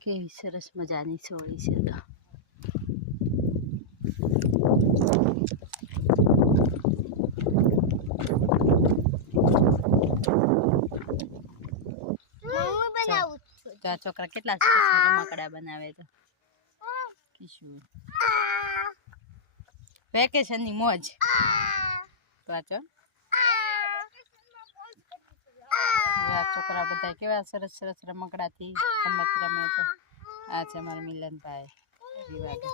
કેવી સરસ મજાની સોળી છે તો. છોકરા કેટલા રમકડા બનાવે તો. કિશોર વેકેશનની મોજ. તો છોકરા બધા કેવા સરસ સરસ રમકડાથી રમત રમે છે. આ છે અમારા મિલનભાઈ. વિવાદે